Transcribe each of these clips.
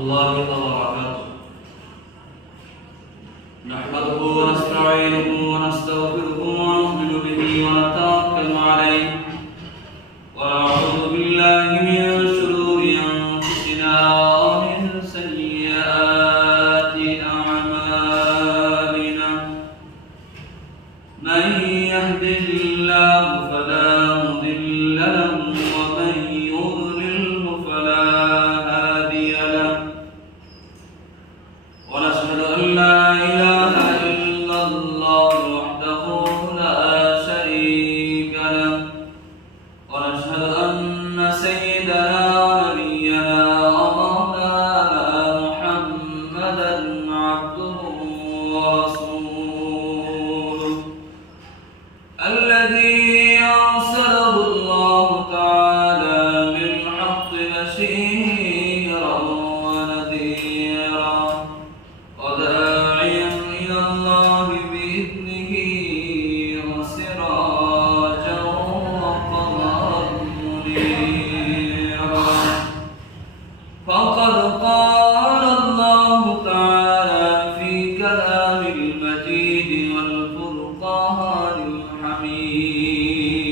الله وبركاته نحمده ونستعينه ونستغفره ونؤمن به ونتوكل عليه ونعوذ بالله من شرور أنفسنا ومن سيئات أعمالنا من يهده الله فلا مضل له ومن يضلله فلا هادي له ونشهد أن لا إله إلا الله وحده لا شريك له ونشهد أن سيدنا ونبينا ومولانا محمدا عبده ورسوله الذي أرسله الله تعالى بالحق بشيرا ونذيرا وداعيا إلى الله بإذنه وسراجا وقمرا منيرا فقد قال الله تعالى في كلام المجيد والفرقان الحميد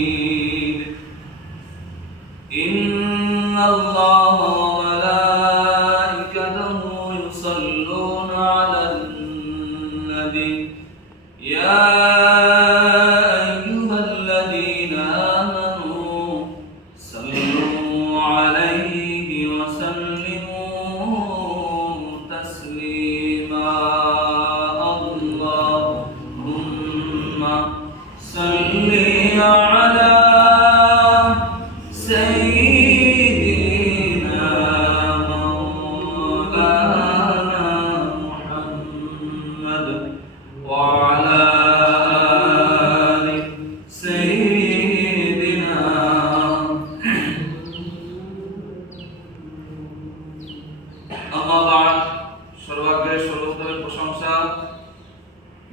إن الله وملائكته يصلون على النبي يا أيها الذين آمنوا صلوا عليه وسلموا تسليما اللهم صل على سيدنا مولانا محمد وعلى آل سيدنا أما بعد সর্বাগ্রে সর্বোত্তমের প্রশংসা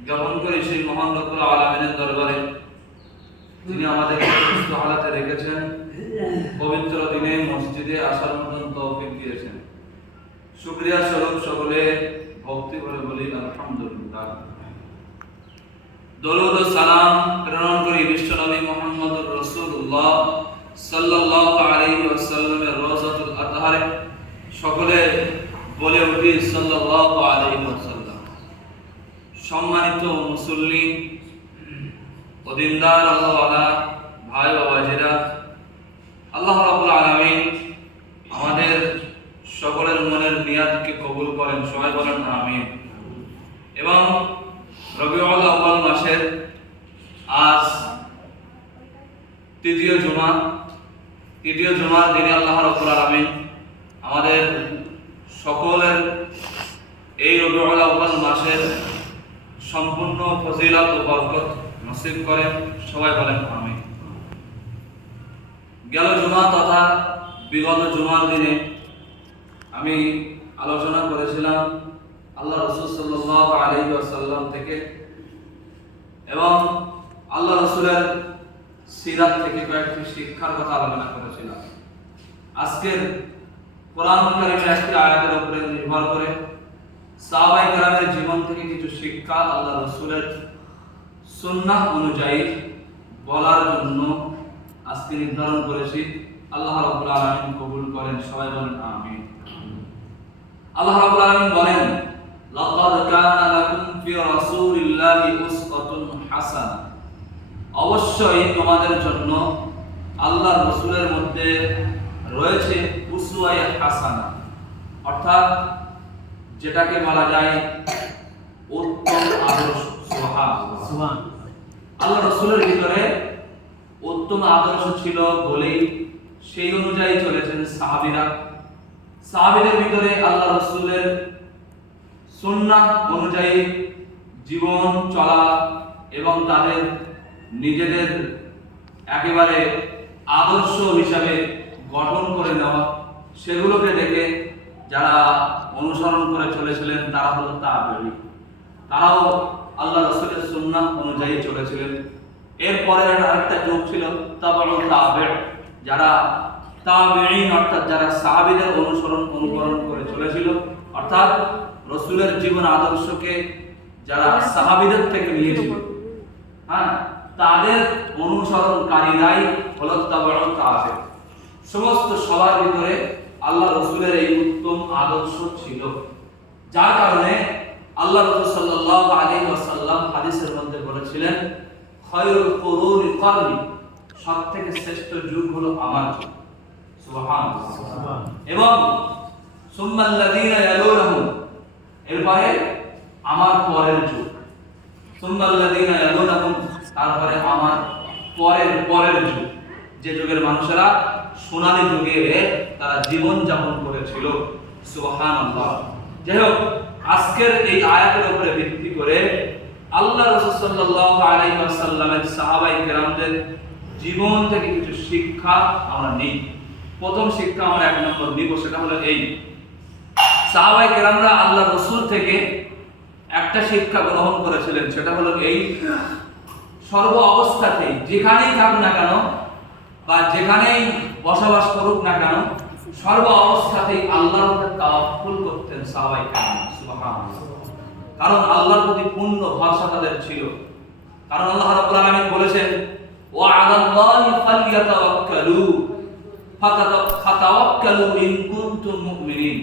জ্ঞাপন করি সেই মহান রব্বুল আলামিনের দরবারে যিনি আমাদেরকে সুস্থ হালাতে রেখেছেন, পবিত্র দিনে মসজিদে আসার মতন তৌফিক দিয়েছেন। শুকরিয়া স্বরূপ সকলে ভক্তি করে বলি আলহামদুলিল্লাহ। দরুদ ও সালাম প্রেরণ করি বিশ্বনবী মুহাম্মদুর রাসূলুল্লাহ সাল্লাল্লাহু আলাইহি ওয়াসাল্লামের রওজাতুল আতহারে। সকলে বলে উঠি সাল্লাল্লাহু আলাইহি ওয়াসাল্লাম। সম্মানিত মুসল্লি ও দিনদার আল্লাহওয়ালা ভাই বাবাজিরা, আল্লাহ রাব্বুল আলামিন আমাদের সকলের মনের নিয়াতকে কবুল করেন, সবাই বলেন আমিন। এবং রবিউল আউয়াল মাসের আজ তৃতীয় জুমার দিনে আল্লাহ রাব্বুল আলামিন আমাদের সকলের এই রবিউল আউয়াল মাসের সম্পূর্ণ ফজিলত ও বরকত নসিব করেন, সবাই বলেন আমিন। গেল জুমা তথা বিগত জুমার দিনে আমি আলোচনা করেছিলাম আল্লাহ রাসূল সাল্লাল্লাহু আলাইহি ওয়াসাল্লাম থেকে এবং আল্লাহ রাসূলের সিরাত থেকে কয়েকটি শিক্ষার কথা আলোচনা করেছিলাম। আজকের কোরআন কারীমের একটি আয়াতের উপরে নির্ভর করে সাহাবায়ে কেরামের জীবন থেকে কিছু শিক্ষা আল্লাহ রাসূলের সুন্নাহ অনুযায়ী বলার জন্য আজকে নির্ধারণ করেছি। আল্লাহ রাব্বুল আলামিন কবুল করেন, সবাই বলেন আমিন। আল্লাহ রাব্বুল আলামিন বলেন, লাকাদ কানা লাকুম ফি রাসূলিল্লাহি উসওয়াতুন হাসানাহ। অবশ্যই তোমাদের জন্য আল্লাহর রাসূলের মধ্যে রয়েছে উসওয়ায়ে হাসানা, অর্থাৎ যেটাকে বলা যায় উত্তম আদর্শ। সুবহানাল্লাহ। আল্লাহ রাসূলের ভিতরে উত্তম আদর্শ ছিল বলেই সেই অনুযায়ী চলেছেন সাহাবীরা। সাহাবীদের ভিতরে আল্লাহ রাসূলের সুন্নাহ অনুযায়ী জীবন চলা এবং তাদের নিজেদের একেবারে আদর্শ হিসাবে গঠন করে নেওয়া, সেগুলোকে দেখে যারা অনুসরণ করে চলেছিলেন তারা হলো তাবেঈন। তারাও আল্লাহ রাসূলের সুন্নাহ অনুযায়ী চলেছিলেন। এরপরে আরেকটা যুগ ছিল তাবাউ তাবে', যারা তাবেঈন অর্থাৎ যারা সাহাবীদের অনুকরণ করে চলেছিল, অর্থাৎ রাসূলের জীবন আদর্শকে যারা সাহাবীদের থেকে নিয়েছিল, হ্যাঁ, তাদের অনুসরণকারীরাই হলো তাবেঈন তাবে। সমস্ত সবার ভিতরে আল্লাহ রাসূলের এই উত্তম আদর্শ ছিল, যার কারণে আল্লাহ রাসূল সাল্লাল্লাহু আলাইহি ওয়াসাল্লাম হাদিসের মধ্যে বলেছিলেন, খায়রুল কুরুনি করনি, সবথেকে শ্রেষ্ঠ যুগ হলো আমার যুগ। সুবহানাল্লাহ। এবং সুম্মাল্লাযীনা ইয়ালুনহুম, এরপরে আমার পরের যুগ, সুম্মাল্লাযীনা ইয়ালুনহুম, তারপরে আমার পরের যুগ, যে যুগের মানুষেরা সোনালী যুগে তারা জীবন যাপন করেছিল। সুবহানাল্লাহ। যাই হোক, আজকের এই আয়াতের উপরে ভিত্তি করে আল্লাহ রাসূল সাল্লাল্লাহু আলাইহি ওয়াসাল্লামের সাহাবায়ে কেরামদের জীবন থেকে কিছু শিক্ষা আমরা নিই। প্রথম শিক্ষা আমরা 1 নম্বর নিব, সেটা হলো এই, সাহাবায়ে কেরামরা আল্লাহ রাসূল থেকে একটা শিক্ষা গ্রহণ করেছিলেন, সেটা হলো এই, সর্ব অবস্থাতেই যেখানেই থাক না কেন বা যেখানেই বসবাস করুক না কেন, সর্ব অবস্থাতেই আল্লাহর উপর তাওয়াক্কুল করতেন সাহাবায়ে কেরাম। সুবহানাল্লাহ। কারণ আল্লাহর প্রতি পূর্ণ ভরসা তাদের ছিল। কারণ আল্লাহ রাব্বুল আলামিন বলেছেন, ওয়া আলাল্লাহি ফালইয়াতাওয়াক্কালু ফাতাওয়াক্কালু ইন কুনতুম মুমিনিন।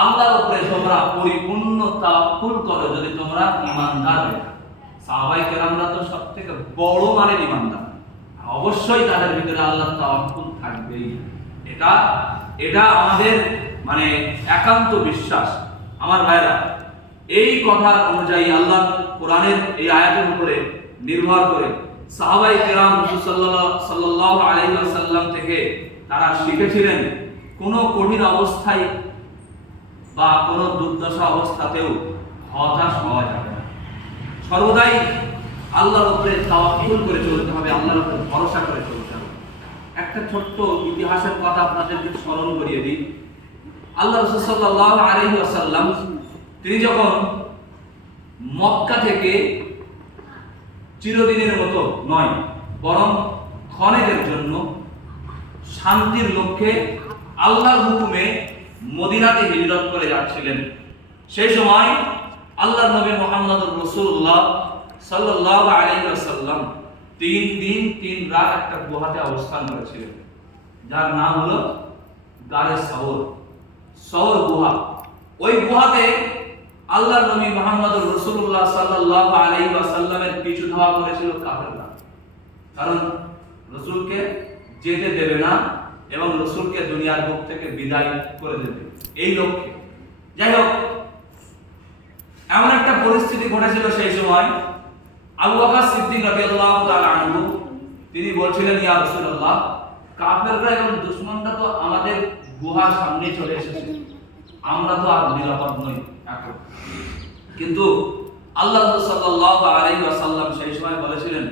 আল্লাহর উপরে তোমরা পরিপূর্ণ তাওয়াক্কুল করো যদি তোমরা ঈমানদার হও। সাহাবায়ে কেরামরা তো সবথেকে বড় মানের ঈমানদার, অবশ্যই তাদের ভিতরে আল্লাহর তাওয়াক্কুল থাকবেই। এটা আমাদের মানে একান্ত বিশ্বাস। আমার ভাইরা, এই কথা অনুযায়ী আল্লাহ কোরআনের এই আয়াতের উপরে নির্ভর করে সাহাবায়ে কেরাম রাসূল সাল্লাল্লাহু আলাইহি ওয়াসাল্লাম থেকে তারা শিখেছিলেন, কোনো কঠিন অবস্থায় বা কোনো দুর্দশা অবস্থাতেও হতাশ হওয়া যাবে না। সর্বদাই আল্লাহর উপরে তাওয়াক্কুল করে চলতে হবে, আল্লাহর উপরে ভরসা করে চলতে হবে। একটা ছোট্ট ইতিহাসের কথা আপনাদেরকে স্মরণ করিয়ে দিই। আল্লাহ রাসূল সাল্লাল্লাহু আলাইহি ওয়াসাল্লাম তিনি যখন মক্কা থেকে চিরদিনের মতো নয়, বরং ক্ষণেকের জন্য শান্তির লক্ষ্যে আল্লাহর হুকুমে মদিনাতে হিজরত করে যাচ্ছিলেন, সেই সময় আল্লাহর নবী মুহাম্মদুর রাসূলুল্লাহ সাল্লাল্লাহু আলাইহি ওয়াসাল্লাম 3 দিন 3 রাত একটা গুহাতে অবস্থান করেছিলেন, যার নাম হলো গারে সওর গুহা। ওই গুহাতে আল্লাহর নবী মুহাম্মদুর রাসূলুল্লাহ সাল্লাল্লাহু আলাইহি ওয়াসাল্লামের পিছু ধাওয়া করেছিল কাফেররা, কারণ রাসূলকে যেতে দেবে না এবং রাসূলকে দুনিয়ার বুক থেকে বিদায় করে দেবে, এই লক্ষ্যে। যাই হোক, এমন একটা পরিস্থিতি ঘটেছিল সেই সময়, আবু বকর সিদ্দিক রাদিয়াল্লাহু তাআলা আনহু তিনি বলছিলেন, ইয়া রাসূলুল্লাহ, কাফেররা এবং দুশমনরা তো আমাদের গুহার সামনে চলে এসেছে, আমরা তো আর নিরাপদ নই এখন। কিন্তু আল্লাহ সাল্লাল্লাহু আলাইহি ওয়াসাল্লাম সেই সময় বলেছিলেন,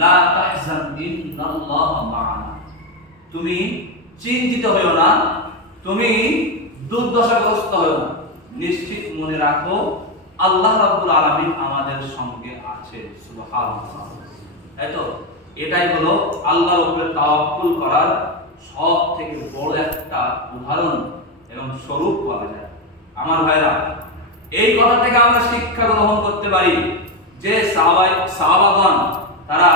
লা তাহজান ইন্নাল্লাহা মা'ানা, তুমি চিন্তিত হয়ো না, তুমি দুর্দশাগ্রস্ত হয়ো না, নিশ্চিত মনে রাখো আল্লাহ রাব্বুল আলামিন আমাদের সঙ্গে আছে। সুবহানাল্লাহ। তাই তো, এটাই হলো আল্লাহর উপরে তাওয়াক্কুল করার সবথেকে বড় একটা উদাহরণ এবং স্বরূপ পাওয়া যায়। আমার ভাইরা, এই কথা থেকে আমরা শিক্ষা গ্রহণ করতে পারি যে সাহাবাগণ তারা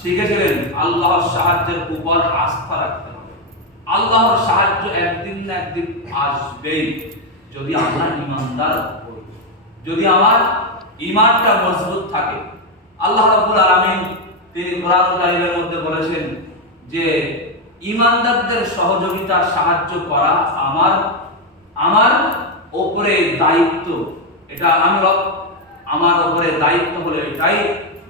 শিখেছিলেন আল্লাহর সাহায্যের উপর আস্থা রাখতে হবে। আল্লাহর সাহায্য একদিন না একদিন আসবেই, যদি আমরা ঈমানদার হই, যদি আমার ঈমানটা মজবুত থাকে। আল্লাহ রাব্বুল আলামিন তিনি কোরআন কারীমের মধ্যে বলেছেন যে ঈমানদারদের সহযোগিতা সাহায্য করা আমার উপরে দায়িত্ব। এটা আমার উপরে দায়িত্ব হলো এটাই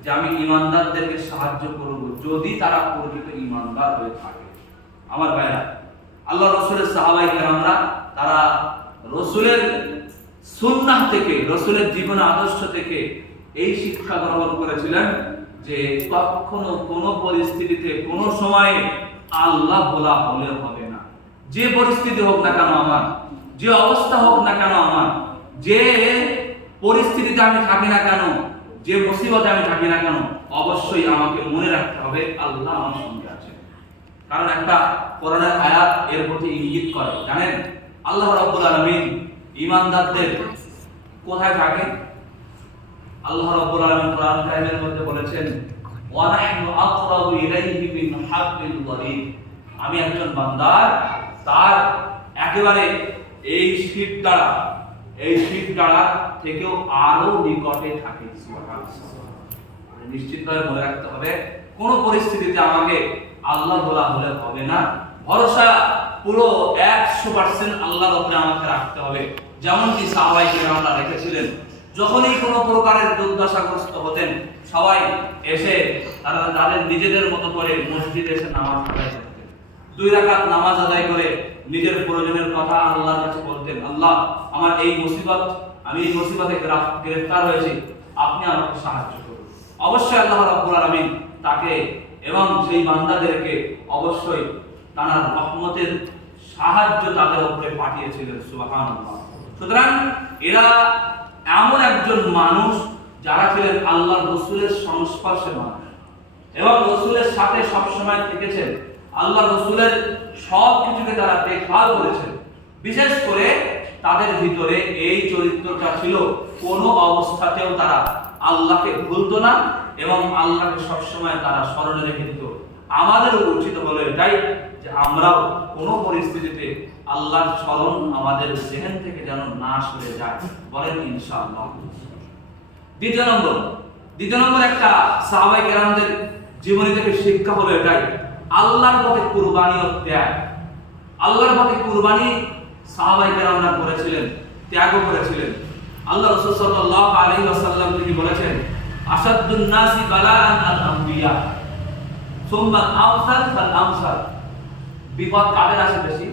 যে আমি ঈমানদারদেরকে সাহায্য করব যদি তারা প্রকৃত ঈমানদার হয়ে থাকে। আমার ভাইরা, আল্লাহ রাসূলের সাহাবায়ে কেরামরা তারা রাসূলের সুন্নাহ থেকে, রাসূলের জীবন আদর্শ থেকে এই শিক্ষা গ্রহণ করেছিলেন যে কখনো কোনো পরিস্থিতিতে কোনো সময়ে আল্লাহ বলা হলে হবে না। যে পরিস্থিতি হোক না কেন আমার, যে অবস্থা হোক না কেন আমার, যে পরিস্থিতিতে আমি থাকি না কেন, যে মুসিবতে আমি থাকি না কেন, অবশ্যই আমাকে মনে রাখতে হবে আল্লাহ আমার সঙ্গে আছে। কারণ একটা কোরআনের আয়াত এর প্রতি ইঙ্গিত করে। জানেন আল্লাহ রাব্বুল আলামিন ঈমানদারদের কোথায় থাকে? আল্লাহ রাব্বুল আলামিন কোরআন কারীমের মধ্যে বলেছেন, ওয়া নাহনু আকরাবু ইলাইহি মিন হাবলিল ওয়ারিদ। আমি একজন বান্দার তার একেবারে এই শীত দ্বারা থেকেও আরো নিকটে থাকে। সুবহানাল্লাহ। নিশ্চিতভাবে মনে রাখতে হবে, কোন পরিস্থিতিতে আমাকে আল্লাহ বলা হলে হবে না, ভরসা পুরো 100% আল্লাহর উপরে আমাকে রাখতে হবে। যেমন কি সাহাবায়ে কেরামরা রেখেছিলেন, যখনই কোনো প্রকারের দুর্দশাগ্রস্ত হতেন সবাই এসে তারা তাদের নিজেদের মতো করে মসজিদে এসে নামাজ আদায় করতেন। 2 রাকাত নামাজ আদায় করে নিজের প্রয়োজনের কথা আল্লাহর কাছে বলতেন, আল্লাহ আমার এই মুসিবত, আমি এই মুসিবতে গ্রেফতার হয়েছি, আপনি আমাকে সাহায্য করুন। অবশ্যই আল্লাহ রাব্বুল আলামিন তাকে এবং সেই বান্দাদেরকে অবশ্যই তার রহমতের সাহায্য তাদের উপরে পাঠিয়েছিলেন। সুবহানাল্লাহ। সুতরাং এরা এমন একজন মানুষ যারা ছিলেন আল্লাহর রাসূলের সংস্পর্শে মানুষ এবং রাসূলের সাথে সব সময় থেকেছেন, আল্লাহর রাসূলের সব কিছুকে তারা দেখভাল করেছেন। বিশেষ করে তাদের ভিতরে এই চরিত্রটা ছিল, কোনো অবস্থাতেও তারা আল্লাহকে ভুলতো না এবং আল্লাহকে সব সময় তারা স্মরণে রেখে দিত। আমাদের উচিত হলো এটাই যে আমরাও কোনো পরিস্থিতিতে আল্লাহর স্মরণ আমাদের জেহেন থেকে যেন না সরে যায়। বলেন ইনশাআল্লাহ। দ্বিতীয় নম্বর একটা সাহাবায়ে কেরামদের জীবনী থেকে শিক্ষা হলো এটাই, আল্লাহর পথে কুরবানি ও ত্যাগ। আল্লাহর পথে কুরবানি সাহাবায়ে কেরামরা করেছিলেন, ত্যাগও করেছিলেন। আল্লাহ রাসূল সাল্লাল্লাহু আলাইহি ওয়াসাল্লাম তিনি বলেছেন, আসাদুন নাসি বালাআন আল আমবিয়া সুম্মা আমসাল ফাল আমসাল। বিপদ কাদের আসে বেশি?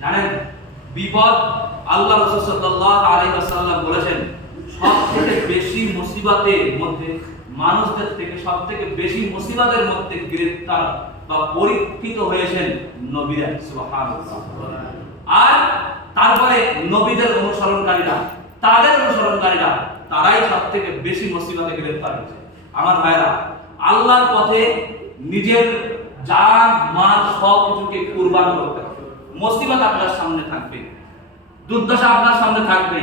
জানেন বিপদ, আল্লাহ রাসূল সাল্লাল্লাহু আলাইহি ওয়াসাল্লাম বলেছেন, সবথেকে বেশি মুসিবতের মধ্যে, মানুষদের থেকে সবথেকে বেশি মুসিবতের মধ্যে গ্রেফতার বা পরীক্ষিত হয়েছেন নবীরা। সুবহানাল্লাহ। আর তারপরে নবীদের অনুসরণকারীরা, তারাই সবথেকে বেশি মুসিবতে গ্রেফতার হয়েছে। আমার ভাইরা, আল্লাহর পথে নিজের জান মাল সব কিছুকে কুরবান করতে হবে। মুসিবত আপনার সামনে থাকবে, দুর্দশা আপনার সামনে থাকবে,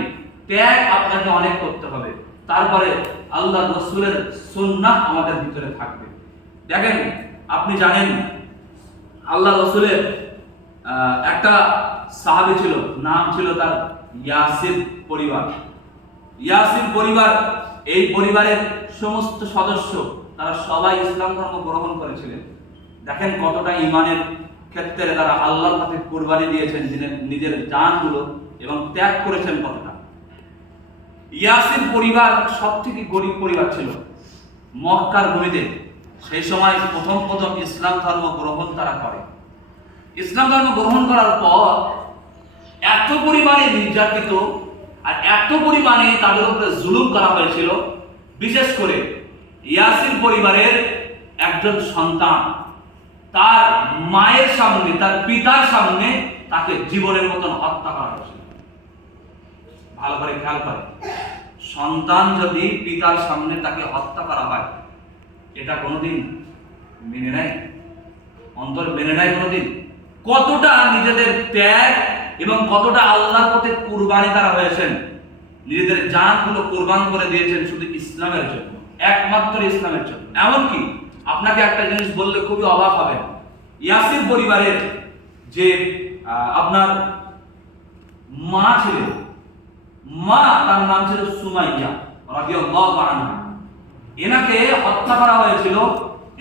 ত্যাগ আপনাকে অনেক করতে হবে। তারপরে আল্লাহর রাসূলের সুন্নাহ আমাদের ভিতরে থাকবে। দেখেন, আপনি জানেন আল্লাহর রাসূলের একটা সাহাবী ছিল, নাম ছিল তার ইয়াসির পরিবার। এই পরিবারের সমস্ত সদস্য তারা সবাই ইসলাম ধর্ম গ্রহণ করেছিলেন। দেখেন কতটা ঈমানের ক্ষেত্রে তারা আল্লাহর পথে কুরবানি দিয়েছেন, নিজের জানগুলো, এবং ত্যাগ করেছেন কতটা। ইয়াসির পরিবার সবথেকে গরিব পরিবার ছিল মক্কার ভূমিতে। সেই সময় প্রথম ইসলাম ধর্ম গ্রহণ তারা করে। ইসলাম ধর্ম গ্রহণ করার পর এত পরিমাণে নির্যাতিত আর এত পরিমাণে তাদের উপরে জুলুম করা হয়েছিল, বিশেষ করে ইয়াসির পরিবারের একজন সন্তান তার মায়ের সামনে, তার পিতার সামনে তাকে জীবনের মতন হত্যা করা হয়েছিল। ভালো করে খেয়াল করে, সন্তান যদি পিতার সামনে তাকে হত্যা করা হয়, এটা কোনোদিন মেনে নেয়? অন্তর মেনে নেয় কোনোদিন? কতটা নিজেদের ত্যাগ এবং কতটা আল্লাহর পথে কুরবানি তারা হয়েছেন, নিজেদের জানগুলো কুরবান করে দিয়েছেন শুধু ইসলামের জন্য, একমাত্র ইসলামের জন্য। এমনকি আপনাকে একটা জিনিস বললে খুবই অবাক হবেন, ইয়াসির পরিবারের যে আপনার মা ছিলেন, তার নাম ছিল সুমাইয়া রাদিয়াল্লাহু আনহা। এনাকে হত্যা করা হয়েছিল,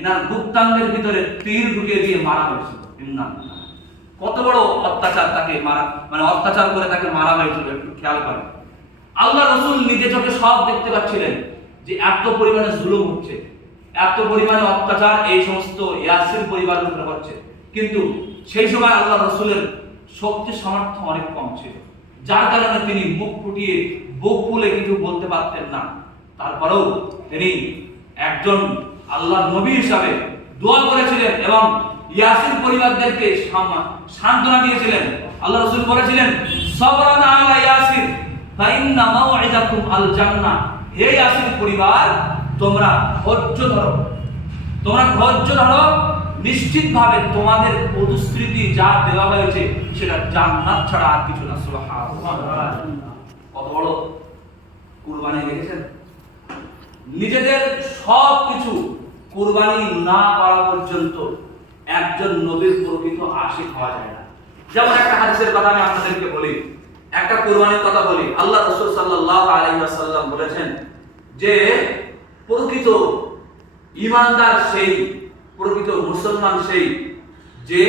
এনার গুপ্তাঙ্গের ভিতরে তীর ঢুকিয়ে দিয়ে মারা হয়েছিল। কত বড় অত্যাচার, তাকে অত্যাচার করে তাকে মারা হয়েছিল। একটু খেয়াল করেন, আল্লাহ রাসূল নিজে চোখে সব দেখতে পাচ্ছিলেন যে এত পরিমাণে জুলুম হচ্ছে, এত পরিমাণে অত্যাচার এই সমস্ত ইয়াসির পরিবারের উপরে হচ্ছে, কিন্তু সেই সময় আল্লাহ রাসূলের শক্তি সামর্থ্য অনেক কম ছিল, যার কারণে তিনি মুখ ফুটিয়ে বুক ফুলে কিছু বলতে পারতেন না। তারপরেও তিনি একজন আল্লাহর নবী হিসাবে দোয়া করেছিলেন এবং ইয়াসির পরিবারদেরকে সান্ত্বনা দিয়েছিলেন। আল্লাহ রাসূল বলেছিলেন, সাবরান আলা ইয়াসির ফা ইন্না মাওইদাকুম আল জান্নাহ। হে ইয়াসির পরিবার, তোমরা ধৈর্য ধরো, নিশ্চিতভাবে তোমাদের প্রতিশ্রুতি যা দেওয়া হয়েছে সেটা জান্নাত ছাড়া আর কিছু না। সুবহানাল্লাহ। কত বড় কুরবানি দেখেছেন? নিজেদের সব কিছু কুরবানি না করা পর্যন্ত একজন নবীর প্রকৃত আশিক হওয়া যায় না। যেমন একটা হাদিসের কথা আমি আপনাদেরকে বলি, একটা কুরবানির কথা বলি। আল্লাহ রাসূল সাল্লাল্লাহু আলাইহি ওয়াসাল্লাম বলেছেন যে প্রকৃত ঈমানদার সেই, প্রকৃত মুসলমান সেই যে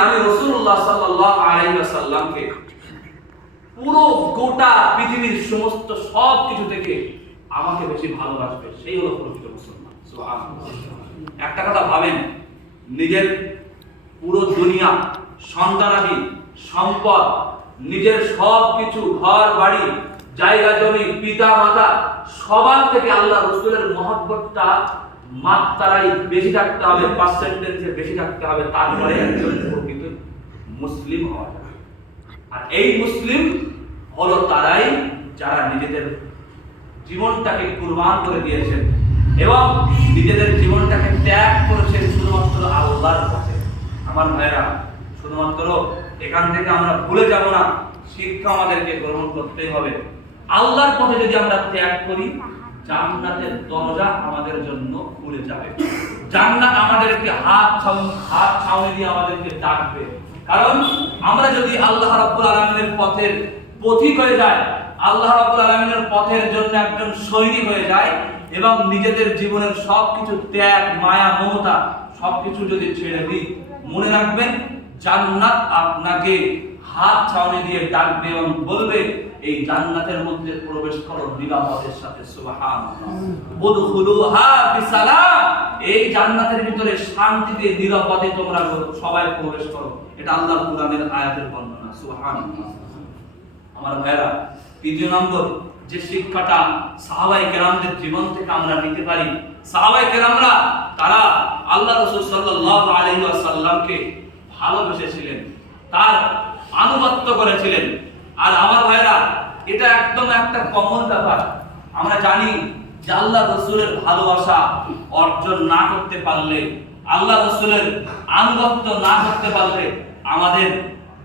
আমি রাসূলুল্লাহ সাল্লাল্লাহু আলাইহি ওয়াসাল্লামকে পুরো গোটা পৃথিবীর সমস্ত সব কিছু থেকে আমাকে বেশি ভালোবাসবে, সেই হলো প্রকৃত মুসলমান। সুবহানাল্লাহ। একটা কথা ভাবেন, নিজের পুরো দুনিয়া, সন্তানাদি, সম্পদ, নিজের সব কিছু, ঘর বাড়ি, জায়গা জমি, পিতা মাতা, সবার থেকে আল্লাহ রাসূলের মহব্বতটা মাত্রায় বেশি থাকতে হবে, পার্সেন্টেজে বেশি থাকতে হবে, তারপরে একজন প্রকৃত মুসলিম হওয়া যায়। আর এই মুসলিম হলো তারাই যারা নিজেদের জীবনটাকে কুরবান করে দিয়েছেন এবং নিজেদের জীবনটাকে ত্যাগ করেছেন শুধুমাত্র আল্লাহর পথে। আমার ভাইরা, শুধুমাত্র এখান থেকে আমরা ভুলে যাব না, শিক্ষা আমাদেরকে গ্রহণ করতেই হবে। আল্লাহর পথে যদি আমরা ত্যাগ করি, জান্নাতের দরজা আমাদের জন্য খুলে যাবে। জান্নাত আমাদেরকে হাত ছাউনি দিয়ে আমাদেরকে ডাকবে। কারণ আমরা যদি আল্লাহ রাব্বুল আলামিনের পথের পথিক হয়ে যাই, আল্লাহ রাব্বুল আলামিনের পথের জন্য একজন সৈনিক হয়ে যায় এবং নিজেদের জীবনের সবকিছু ত্যাগ, মায়া, মমতা সবকিছু যদি ছেড়ে দিই, মনে রাখবেন জান্নাত আপনাকে হাত ছাউনি দিয়ে ডাকবে এবং বলবে এই জান্নাতের মধ্যে প্রবেশ করো নিরাপদের সাথে। সুবহানাল্লাহ। উদখুলুহা বিসালাম। এই জান্নাতের ভিতরে শান্তিতে, নিরাপদে তোমরা সবাই প্রবেশ করো। এটা আল্লাহর কোরআনের আয়াতের বর্ণনা। সুবহানাল্লাহ। আমার ভাইরা, তৃতীয় নম্বর যে শিক্ষাটা সাহাবায়ে কেরামদের জীবন থেকে আমরা নিতে পারি, সাহাবায়ে কেরামরা তারা আল্লাহ রাসূল সাল্লাল্লাহু আলাইহি ওয়াসাল্লামকে ভালোবেসেছিলেন, তার আনুগত্য করেছিলেন। আর আমার ভাইরা, এটা একদম একটা কমন ব্যাপার। আমরা জানি যে আল্লাহ রাসূলের ভালোবাসা অর্জন না করতে পারলে, আল্লাহ রাসূলের আনুগত্য না করতে পারলে আমাদের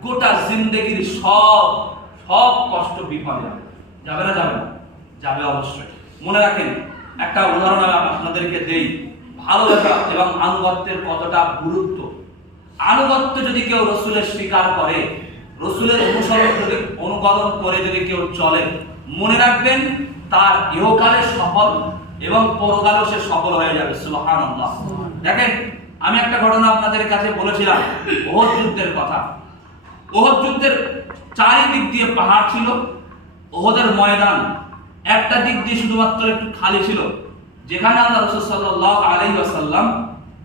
গোটা জিন্দেগির সব কষ্ট বিফলে যাবে না? যাবে না? যাবে অবশ্যই। মনে রাখেন, একটা উদাহরণ আমি আপনাদেরকে দেই, ভালোবাসা এবং আনুগত্যের কতটা গুরুত্ব। আনুগত্য যদি কেউ রাসূলের স্বীকার করে, রাসূলের অনুকরণ করে যদি কেউ চলে, মনে রাখবেন তার ইহকালে সফল এবং পরকালেও সে সফল হয়ে যাবে। সুবহানাল্লাহ। দেখেন, আমি একটা ঘটনা আপনাদের কাছে বলেছিলাম, ওহদ যুদ্ধের কথা। ওহদ যুদ্ধের চারিদিক দিয়ে পাহাড় ছিল। ওহদের ময়দান একটা দিক দিয়ে শুধুমাত্র একটু খালি ছিল, যেখানে আল্লাহ রাসূল সাল্লাল্লাহু আলাইহি ওয়াসাল্লাম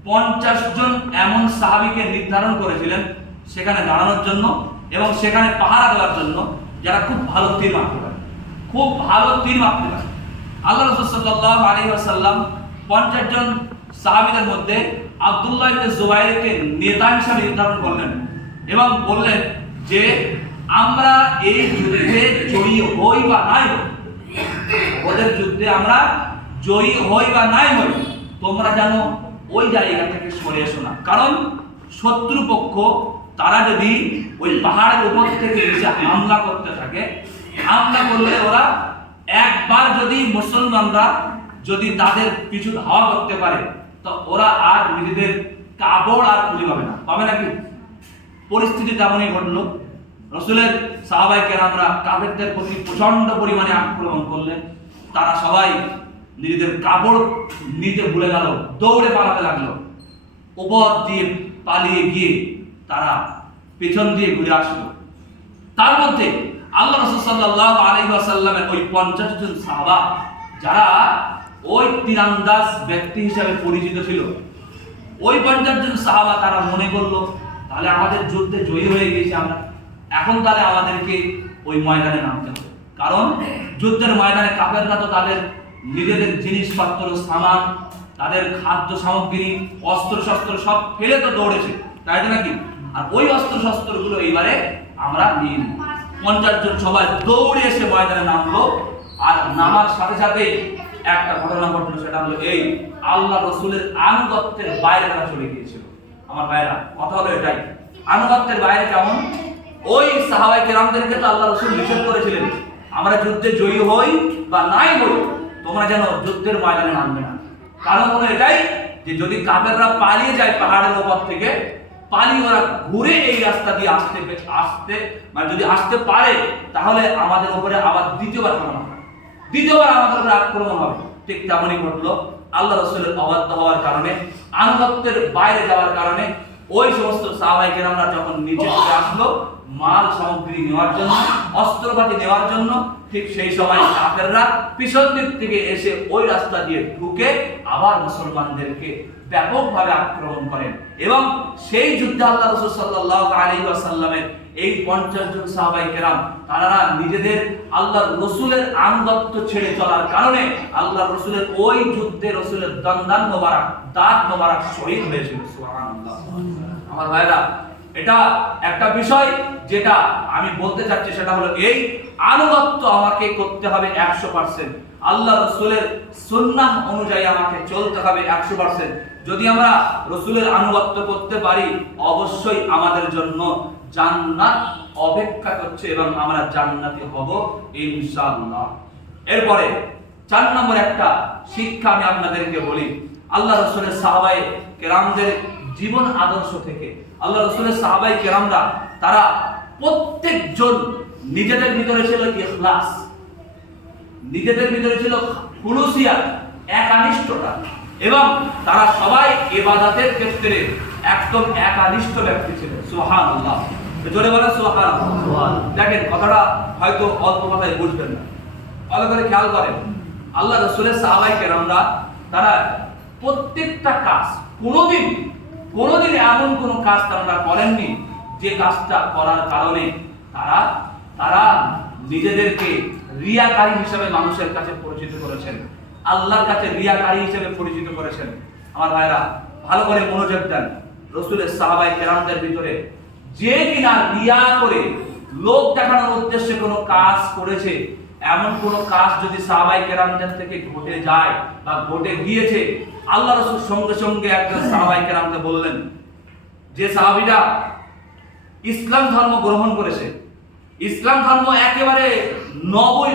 50 জন এমন সাহাবীকে নির্ধারণ করেছিলেন সেখানে দাঁড়ানোর জন্য এবং সেখানে পাহারা দেওয়ার জন্য, যারা খুব ভালো তীর মারতে পারে, খুব ভালো তীর মারতে পারে। আল্লাহ রাসূল সাল্লাল্লাহু আলাইহি ওয়াসাল্লাম 50 জন সাহাবীদের মধ্যে আব্দুল্লাহ ইবনে জুবাইরকে নেতা হিসেবে নির্ধারণ করলেন এবং বললেন যে আমরা এই যুদ্ধে জয়ী হই বা নাই হই, ওদের যুদ্ধে আমরা জয়ী হই বা নাই হই, তোমরা জানো ওই জায়গা থেকে সরে এসো না। কারণ শত্রুপক্ষ তারা যদি ওই পাহাড়ের উপর থেকে এসে হামলা করতে থাকে, হামলা করলে ওরা একবার যদি মুসলমানরা যদি তাদের পিছু ধাওয়া করতে পারে, তো ওরা আর নিজেদের কাপড় আর খুঁজে পাবে না। পাবে নাকি? পরিস্থিতি তেমনই ঘটলো। রাসূলের সাহাবায়ে কেরামরা কাফেরদের প্রতি প্রচন্ড পরিমাণে আক্রমণ করলেন। তারা সবাই নিজেদের কাপড় নিতে ভুলে গেল, দৌড়ে পালাতে লাগলো। উপর দিয়ে পালিয়ে গিয়ে তারা পেছন দিয়ে ঘুরে আসলো। তার মধ্যে আল্লাহ রাসূল সাল্লাল্লাহু আলাইহি ওয়াসাল্লামের ওই 50 জন সাহাবা, যারা ওই তীরন্দাজ ব্যক্তি হিসেবে পরিচিত ছিল, ওই 50 জন সাহাবা তারা মনে করলো তাহলে আমাদের যুদ্ধে জয়ী হয়ে গেছি আমরা, এখন তাহলে আমাদেরকে ওই ময়দানে নামতে হবে। কারণ যুদ্ধের ময়দানে কাফেররা তো তাদের নিজেদের জিনিসপত্র, সামান, তাদের খাদ্য সামগ্রী, অস্ত্র শস্ত্র সব ফেলে তো দৌড়েছে, তাই তো নাকি? আর ওই অস্ত্র শস্ত্রগুলো এইবারে আমরা নিয়ে নিই। 50 জন সবাই দৌড়ে এসে ময়দানে নামলো। আর নামার সাথে সাথে একটা ঘটনা ঘটলো, সেটা হলো এই, আল্লাহ রসুলের আনুগত্যের বাইরে তারা চলে গিয়েছিল। আমার ভাইরা, কথা হলো এটাই, আনুগত্যের বাইরে কেমন? ওই সাহাবায়ে কেরামদেরকে তো আল্লাহ রসুল নিষেধ করেছিলেন, আমরা যুদ্ধে জয়ী হই বা নাই হই, তোমরা যেন যুদ্ধের ময়দানে নামবে না। কারণ হলো এটাই যে যদি কাফেররা পালিয়ে যায় পাহাড়ের উপর থেকে, পালিয়ে ওরা ঘুরে এই রাস্তা দিয়ে আসতে মানে যদি আসতে পারে, তাহলে আমাদের উপরে আবার দ্বিতীয়বার আমাদের উপরে আক্রমণ হবে। ঠিক তেমনই ঘটলো। আল্লাহ রসুলের অবাধ্য হওয়ার কারণে, আনুগত্যের বাইরে যাওয়ার কারণে ওই সমস্ত সাহাবায়ে কেরামরা যখন নিচে চলে আসলো মাল সামগ্রী নেওয়ার জন্য, অস্ত্রপাতি নেওয়ার জন্য, ঠিক সেই সময় কাফেররা পিছন দিক থেকে এসে ওই রাস্তা দিয়ে ঢুকে আবার মুসলমানদেরকে ব্যাপকভাবে আক্রমণ করেন। এবং সেই যুদ্ধে আল্লাহ রাসূল সাল্লাল্লাহু আলাইহি ওয়াসাল্লামের এই 50 জন সাহাবায়ে কেরাম তারা নিজেদের আল্লাহর রাসূলের আনুগত্য ছেড়ে চলার কারণে আল্লাহ রাসূলের ওই যুদ্ধে রাসূলের দন্দান মোবারক, দাঁত মোবারক শহীদ হয়েছিল। সুবহানাল্লাহ। আমার ভাইরা, এটা একটা বিষয় যেটা আমি বলতে চাচ্ছি, সেটা হলো এই, আনুগত্য আমাকে করতে হবে 100%। আল্লাহ রাসূলের সুন্নাহ অনুযায়ী আমাকে চলতে হবে 100%। যদি আমরা রাসূলের আনুগত্য করতে পারি, অবশ্যই আমাদের জন্য জান্নাত অপেক্ষা করছে এবং আমরা জান্নাতি হব ইনশাআল্লাহ। এরপরে 4 নম্বর একটা শিক্ষা আমি আপনাদেরকে বলি, আল্লাহ রাসূলের সাহাবায়ে কেরামদের জীবন আদর্শ থেকে। আল্লাহ রাসূলের সাহাবায়ে কেরামরা তারা প্রত্যেকজন নিজেদের ভিতরে ছিল ইখলাস, নিজেদের ভিতরে ছিল খুলুসিয়াত, একানিষ্ঠতা, এবং তারা সবাই ইবাদতের ক্ষেত্রে একদম একানিষ্ঠ ব্যক্তি ছিলেন। সুবহানাল্লাহ। জোরে বলেন সুবহানাল্লাহ। দেখেন, কথাটা হয়তো অল্প কথায় বুঝবেন না, ভালো করে খেয়াল করেন। আল্লাহ রাসূলের সাহাবায়ে কেরামরা তারা প্রত্যেকটা কাজ কোনোদিন এমন কোনো কাজ তারা করেননি যে কাজটা করার কারণে তারা নিজেদেরকে রিয়াকারী হিসেবে মানুষের কাছে পরিচিত করেছেন, আল্লাহর কাছে রিয়াকারী হিসেবে পরিচিত করেছেন। আমার ভাইরা, ভালো করে মনোযোগ দেন। রাসূলের সাহাবায়ে কেরামদের ভিতরে যে কিনা রিয়া করে লোক দেখানোর উদ্দেশ্যে কোনো কাজ করেছে, এমন কোনো কাজ যদি সাহাবায়ে কেরামদের থেকে ঘটে যায় বা ঘটে গিয়েছে, আল্লাহ রাসূল সঙ্গে সঙ্গে একজন সাহাবায়ে কেরামকে বললেন, যে সাহাবীরা ইসলাম ধর্ম গ্রহণ করেছে, ইসলাম ধর্ম একেবারে নবী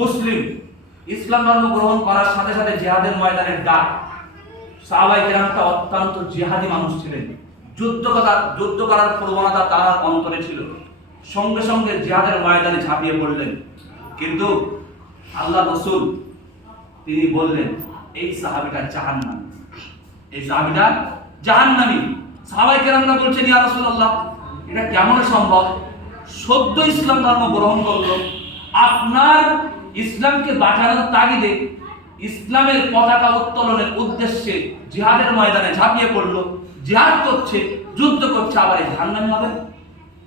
মুসলিম, ইসলাম ধর্ম গ্রহণ করার সাথে সাথে জিহাদের ময়দানের ডাক। সাহাবায়ে কেরামটা অত্যন্ত জিহাদি মানুষ ছিলেন, যুদ্ধ করার প্রবণতা তার অন্তরে ছিল, সঙ্গে সঙ্গে জিহাদের ময়দানে ঝাঁপিয়ে পড়লেন। কিন্তু আল্লাহ রাসূল তিনি বললেন, এই সাহাবীটা জাহান্নামী, এই সাহাবীটা জাহান্নামী। সাহাবায়ে কেরামরা বলছেন, ইয়া রাসূলুল্লাহ, এটা কেমন সম্ভব? সদ্য ইসলাম ধর্ম গ্রহণ করলো, আপনার ইসলামকে বাঁচানোর তাগিদে ইসলামের পতাকা উত্তোলনের উদ্দেশ্যে জিহাদের ময়দানে ঝাঁপিয়ে পড়লো, জিহাদ করছে, যুদ্ধ করছে, আবার এই জাহান্নামী হবে?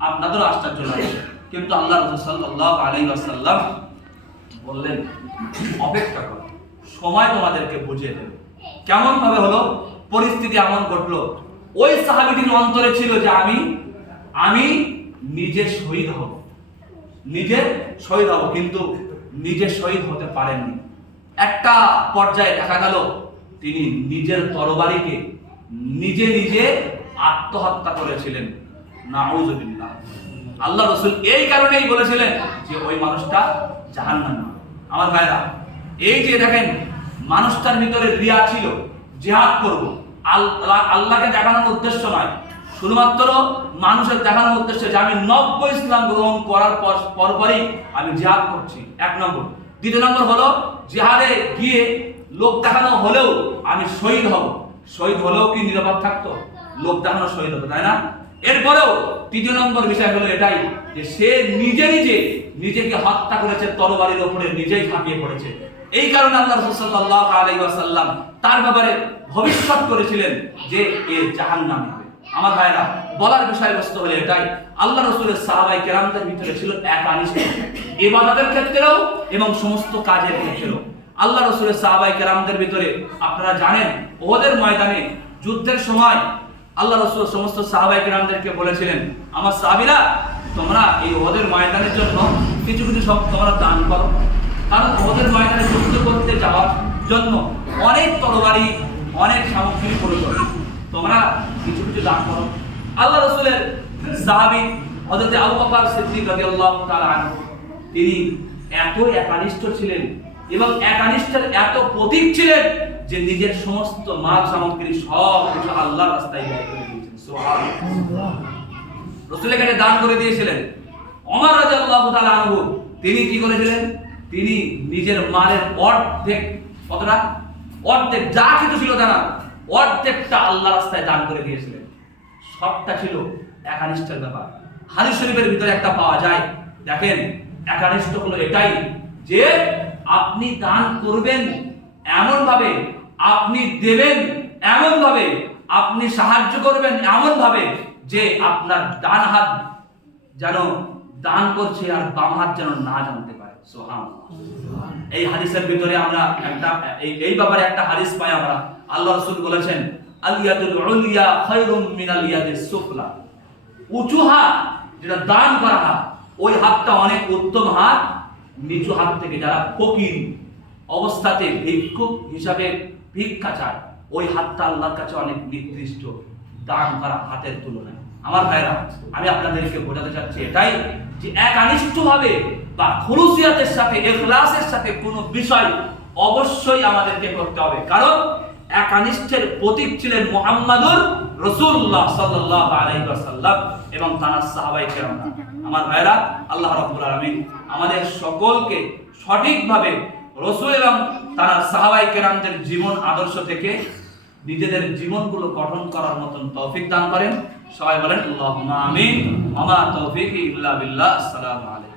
আপনাদেরও আশ্চর্য লাগছে। কিন্তু আল্লাহ রাসূল সাল্লাল্লাহু আলাইহি ওয়াসাল্লাম বললেন, অপেক্ষা করো, সময় তোমাদেরকে বুঝিয়ে দেবে। কেমন ভাবে হলো? পরিস্থিতি এমন ঘটলো, ওই সাহাবীটির অন্তরে ছিল যে আমি নিজে শহীদ হব, কিন্তু নিজে শহীদ হতে পারেননি। একটা পর্যায়ে দেখা গেল তিনি নিজের তরবারিকে নিজে আত্মহত্যা করেছিলেন। নাউযুবিল্লাহ। আল্লাহ রাসূল এই কারণেই বলেছিলেন যে ওই মানুষটা জাহান্নামী। আমার ভাইরা, এই যে দেখেন, মানুষটার ভিতরে রিয়া ছিল, জিহাদ করব, আল্লাহকে দেখানোর উদ্দেশ্য নয়, শুধুমাত্র মানুষের দেখানোর উদ্দেশ্যে যে আমি নব্য ইসলাম গ্রহণ করার পরপরই আমি জিহাদ করছি, 1 নম্বর। 2 নম্বর হলো, জিহাদে গিয়ে লোক দেখানো হলেও আমি শহীদ হব। শহীদ হলেও কি নিরাপদ থাকতো? লোক দেখানো শহীদ হতো, তাই না? এরপরেও 3 নম্বর বিষয় হলো এটাই যে সে নিজেকে হত্যা করেছে, তরবারির উপরে নিজেই ঝাঁপিয়ে পড়েছে। এই কারণে আল্লাহ রাসূল সাল্লাল্লাহু আলাইহি ওয়াসাল্লাম তার ব্যাপারে ভবিষ্যৎ করেছিলেন যে এ জাহান্নামী হবে। আমার ভাইরা, বলার বিষয়বস্তু হলো এটাই, আল্লাহ রাসূলের সাহাবায়ে কেরামদের ভিতরে ছিল একানিষ্ঠ, ইবাদতের ক্ষেত্রেও এবং সমস্ত কাজের ক্ষেত্রেও। আল্লাহ রাসূলের সাহাবায়ে কেরামদের ভিতরে আপনারা জানেন, উহুদের ময়দানে যুদ্ধের সময় আল্লাহ রাসূল সমস্ত সাহাবায়ে কেরামদেরকে বলেছিলেন, আমার সাহাবীরা, তোমরা এই উহুদের ময়দানের জন্য কিছু সব তোমরা দান করো। কারণ ওদের ময়দানে যুদ্ধ করতে যাওয়ার জন্য অনেক তরবারি, অনেক সামগ্রী প্রয়োজন। তোমরা কিছু কিছু দান করো। আল্লাহ রাসূলের সাহাবী হযরত আবু বকর সিদ্দিক রাদিয়াল্লাহু তাআলা আনহু তিনি এত একনিষ্ঠ ছিলেন এবং একনিষ্ঠের এত প্রতীক ছিলেন যে নিজের সমস্ত মাল সামগ্রী সব কিছু আল্লাহর রাস্তায় ব্যয় করে দিয়েছেন। সুবহানাল্লাহ। রাসূলের কাছে দান করে দিয়েছিলেন। ওমর রাদিয়াল্লাহু তাআলা আনহু তিনি কি করেছিলেন? তিনি নিজের মালের অর্ধেক, কতটা? অর্ধেক, যা কিছু ছিল তারা অর্ধেকটা আল্লাহর রাস্তায় দান করে দিয়েছিলেন। সবটা ছিল একনিষ্ঠের ব্যাপার। হাদিস শরীফের ভিতরে একটা পাওয়া যায়, দেখেন একনিষ্ঠ হলো এটাই যে আপনি দান করবেন এমন ভাবে, আপনি দেবেন এমন ভাবে, আপনি সাহায্য করবেন এমন ভাবে যে আপনার ডান হাত যেন দান করছে আর বাম হাত যেন না জানতে পারে। সুবহানাল্লাহ। এই হাদিসের ভিতরে আমরা একটা এই ব্যাপারে একটা হাদিস পাই আমরা। আল্লাহ রাসূল বলেছেন, আল ইয়াদুল উলিয়া খায়রুম মিনাল ইয়াদিস সুফলা। উঁচু হাত যেটা দান করা হাত, ওই হাতটা অনেক উত্তম হাত নিচু হাত থেকে। যারা ফকির অবস্থাতে ভিক্ষুক হিসাবে ভিক্ষা চায়, ওই হাতটা আল্লাহর কাছে অনেক নিকৃষ্ট দান করা হাতের তুলনায়। আমার ভাইরা, আমি আপনাদেরকে বোঝাতে চাচ্ছি এটাই যে একনিষ্ঠভাবে বা খুলুসিয়াতের সাথে, ইখলাসের সাথে কোনো বিষয় অবশ্যই আমাদেরকে করতে হবে। কারণ একনিষ্ঠের প্রতীক ছিলেন মুহাম্মাদুর রাসূলুল্লাহ সাল্লাল্লাহু আলাইহি ওয়াসাল্লাম এবং তার সাহাবায়ে কেরাম। আমার ভাইরা, আল্লাহ রাব্বুল আলামিন আমাদের সকলকে সঠিকভাবে রাসূল এবং তার সাহাবায়ে কেরামদের জীবন আদর্শ থেকে নিজেদের জীবনগুলো গঠন করার মতন তৌফিক দান করেন। সবাই বলেন আল্লাহুম্মা আমিন। ওয়া মা তাওফীকি ইল্লা বিল্লাহ। আসসালামু আলাইকুম।